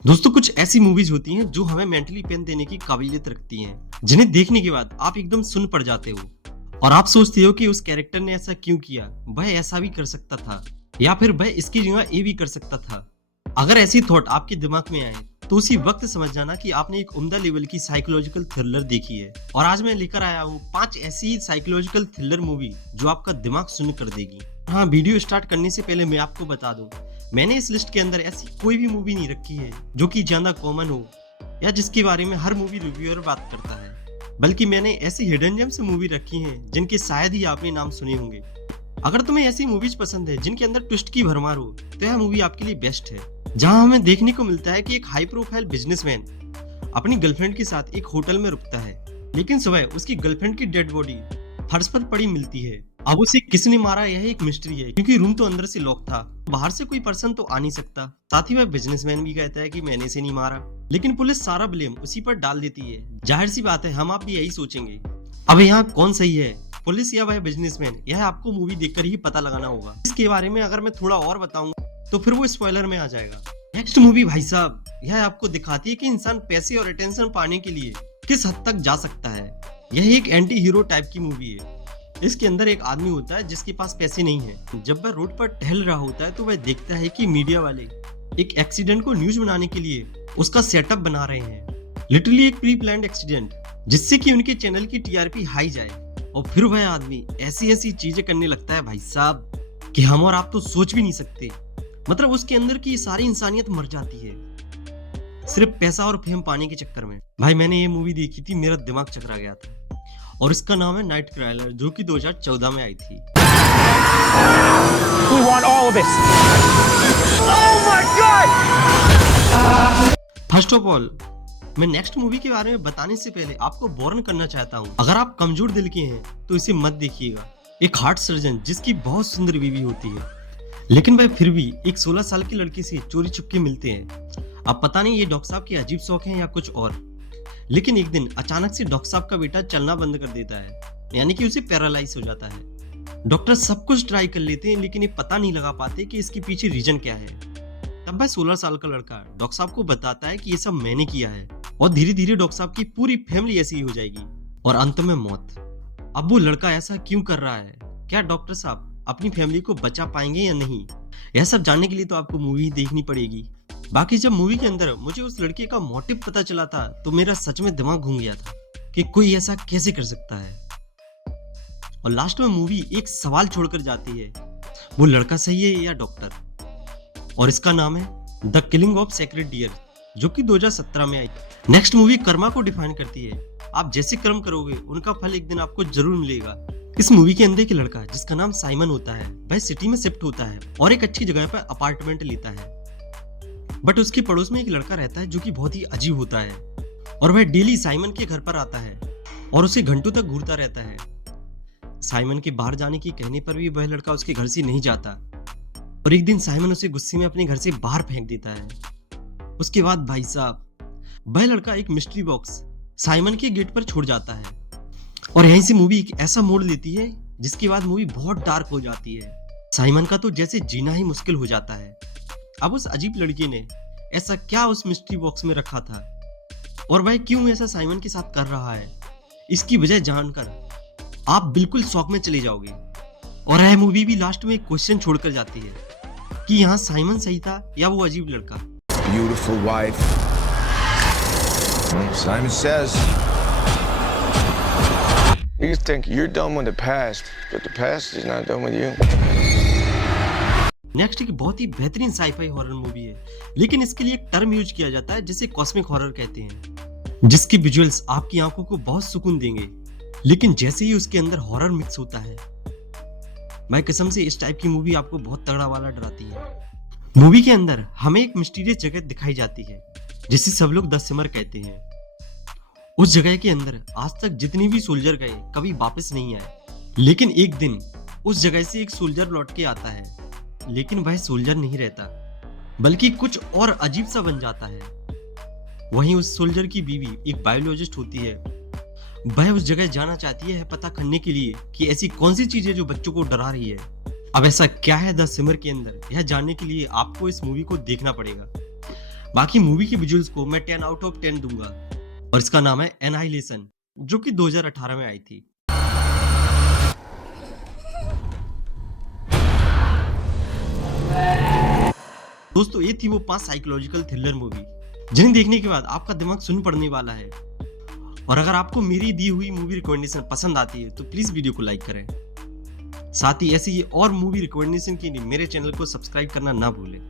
दोस्तों कुछ ऐसी मूवीज होती हैं जो हमें मेंटली पेन देने की काबिलियत रखती हैं, जिन्हें देखने के बाद आप एकदम सुन पड़ जाते हो और आप सोचते हो कि उस कैरेक्टर ने ऐसा क्यों किया, वह ऐसा भी कर सकता था या फिर वह इसकी जगह ये भी कर सकता था। अगर ऐसी थॉट आपके दिमाग में आए तो उसी वक्त समझ जाना कि आपने एक उम्दा लेवल की साइकोलॉजिकल थ्रिलर देखी है। और आज मैं लेकर आया हूँ 5 ऐसी साइकोलॉजिकल थ्रिलर मूवी जो आपका दिमाग सुन्न कर देगी। हाँ, वीडियो स्टार्ट करने से पहले मैं आपको बता दूं, मैंने इस लिस्ट के अंदर ऐसी कोई भी मूवी नहीं रखी है जो कि ज्यादा कॉमन हो या जिसके बारे में हर मूवी रिव्यूअर बात करता है, बल्कि मैंने ऐसी हिडन जेम्स मूवी रखी हैं जिनके शायद ही आपने नाम सुने होंगे। अगर तुम्हें ऐसी मूवीज पसंद है जिनके अंदर ट्विस्ट की भरमार हो तो यह मूवी आपके लिए बेस्ट है। जहां हमें देखने को मिलता है कि एक हाई प्रोफाइल बिजनेसमैन अपनी गर्लफ्रेंड के साथ एक होटल में रुकता है, लेकिन सुबह उसकी गर्लफ्रेंड की डेड बॉडी फर्श पर पड़ी मिलती है। अब उसे किसने मारा यह एक मिस्ट्री है, क्योंकि रूम तो अंदर से लॉक था, बाहर से कोई पर्सन तो आ नहीं सकता। साथ ही वह बिजनेसमैन भी कहता है कि मैंने इसे नहीं मारा, लेकिन पुलिस सारा ब्लेम उसी पर डाल देती है। जाहिर सी बात है, हम आप भी यही सोचेंगे। अब यहाँ कौन सही है, पुलिस या वह बिजनेसमैन, यह आपको मूवी देखकर ही पता लगाना होगा। इसके बारे में अगर मैं थोड़ा और बताऊंगा तो फिर वो स्पॉइलर में आ जाएगा। नेक्स्ट मूवी भाई साहब, यह आपको दिखाती है कि इंसान पैसे और अटेंशन पाने के लिए किस हद तक जा सकता है। यह एक एंटी हीरो टाइप की मूवी है। इसके अंदर एक आदमी होता है जिसके पास पैसे नहीं है। जब वह रोड पर टहल रहा होता है तो वह देखता है कि मीडिया वाले एक एक्सीडेंट को न्यूज बनाने के लिए उसका सेटअप बना रहे हैं, लिटरली एक प्री प्लान्ड एक्सीडेंट, जिससे कि उनके चैनल की टीआरपी हाई जाए। और फिर वह आदमी ऐसी ऐसी चीजें करने लगता है भाई साहब कि हम और आप तो सोच भी नहीं सकते। मतलब उसके अंदर की सारी इंसानियत मर जाती है सिर्फ पैसा और फेम पाने के चक्कर में। भाई मैंने ये मूवी देखी थी, मेरा दिमाग चकरा गया था, और इसका नाम है नाइट क्राइलर, जो कि 2014 में आई थी। We want all of this. Oh my God! First of all, मैं नेक्स्ट मूवी के बारे में बताने से पहले आपको वार्न करना चाहता हूँ, अगर आप कमजोर दिल के हैं तो इसे मत देखिएगा। एक हार्ट सर्जन जिसकी बहुत सुंदर बीवी होती है, लेकिन वह फिर भी एक 16 साल की लड़की से चोरी छुपके मिलते हैं। अब पता नहीं ये डॉक्टर साहब के अजीब शौक हैं या कुछ और, लेकिन एक दिन अचानक से डॉक्टर साहब का बेटा चलना बंद कर देता है, यानी कि उसे पैरालाइज हो जाता है। डॉक्टर सब कुछ ट्राई कर लेते हैं, लेकिन ये पता नहीं लगा पाते कि इसके पीछे रीजन क्या है। तब वह 16 साल का लड़का डॉक्टर साहब को बताता है कि ये सब मैंने किया है, और धीरे धीरे डॉक्टर साहब की पूरी फैमिली ऐसी ही हो जाएगी और अंत में मौत। अब वो लड़का ऐसा क्यों कर रहा है, क्या डॉक्टर साहब अपनी फैमिली को बचा पाएंगे या नहीं, यह सब जानने के लिए तो आपको मूवी देखनी पड़ेगी। बाकी जब मूवी के अंदर मुझे उस लड़के का मोटिव पता चला था तो मेरा सच में दिमाग घूम गया था कि कोई ऐसा कैसे कर सकता है। और लास्ट में मूवी एक सवाल छोड़कर जाती है, वो लड़का सही है या डॉक्टर, और इसका नाम है the killing of sacred deer, जो कि 2017 में आई। नेक्स्ट मूवी कर्मा को डिफाइन करती है। आप जैसे कर्म करोगे उनका फल एक दिन आपको जरूर मिलेगा। इस मूवी के अंदर एक लड़का जिसका नाम साइमन होता है, वह सिटी में शिफ्ट होता है और एक अच्छी जगह पर अपार्टमेंट लेता है। बट उसके पड़ोस में एक लड़का रहता है जो कि बहुत ही अजीब होता है, और वह डेली साइमन के घर पर आता है और उसे घंटों तक घूरता रहता है। साइमन के बाहर जाने के कहने पर भी वह लड़का उसके घर से नहीं जाता, और एक दिन साइमन उसे गुस्से में अपने घर से बाहर फेंक देता है। उसके बाद भाई साहब, वह लड़का एक मिस्ट्री बॉक्स साइमन के गेट पर छोड़ जाता है, और यहीं से मूवी एक ऐसा मोड़ लेती है जिसके बाद मूवी बहुत डार्क हो जाती है। साइमन का तो जैसे जीना ही मुश्किल हो जाता है। अब उस अजीब लड़के ने ऐसा क्या उस मिस्ट्री बॉक्स में रखा था, और वह क्यों ऐसा साइमन के साथ कर रहा है, इसकी वजह जानकर आप बिल्कुल शॉक में चले जाओगे। और यह मूवी भी लास्ट में एक क्वेश्चन छोड़कर जाती है कि यहाँ साइमन सही था या वो अजीब लड़का। Beautiful wife. Simon says. You think you're done with the past, but the past is not done with you. Next एक बहुत ही बेहतरीन साईफाई हॉरर मूवी है, लेकिन इसके लिए एक टर्म यूज किया जाता है जिसे कॉस्मिक हॉरर कहते हैं, जिसके विजुअल्स आपकी आंखों को बहुत सुकून देंगे। लेकिन जैसे ही उसके अंदर हॉरर मिक्स होता है, मैं कसम से इस टाइप की मूवी आपको बहुत तगड़ा वाला डराती है। मूवी के अंदर हमें एक मिस्टीरियस जगह दिखाई जाती है जिसे सब लोग द सिमर कहते हैं। उस जगह के अंदर आज तक जितने भी सोल्जर गए कभी वापस नहीं आए, लेकिन एक दिन उस जगह से एक सोल्जर लौट के आता है, लेकिन वह सोल्जर नहीं रहता बल्कि कुछ और अजीब सा बन जाता है। वहीं उस सोल्जर की बीवी एक बायोलॉजिस्ट होती है, वह उस जगह जाना चाहती है पता करने के लिए कि ऐसी कौन सी चीज है जो बच्चों को डरा रही है। अब ऐसा क्या है द सिमर के अंदर, यह जानने के लिए आपको इस मूवी को देखना पड़ेगा। बाकी मूवी की विजुअल्स को मैं 10 आउट ऑफ 10 दूंगा और इसका नाम है एनाहिलेशन, जो कि 2018 में आई थी। दोस्तों ये थी वो 5 साइकोलॉजिकल थ्रिलर मूवी जिन्हें देखने के बाद आपका दिमाग सुन पड़ने वाला है। और अगर आपको मेरी दी हुई मूवी रिकमेंडेशन पसंद आती है तो प्लीज वीडियो को लाइक करें। साथ ही ऐसी और मूवी रिकमेंडेशन के लिए मेरे चैनल को सब्सक्राइब करना ना भूलें।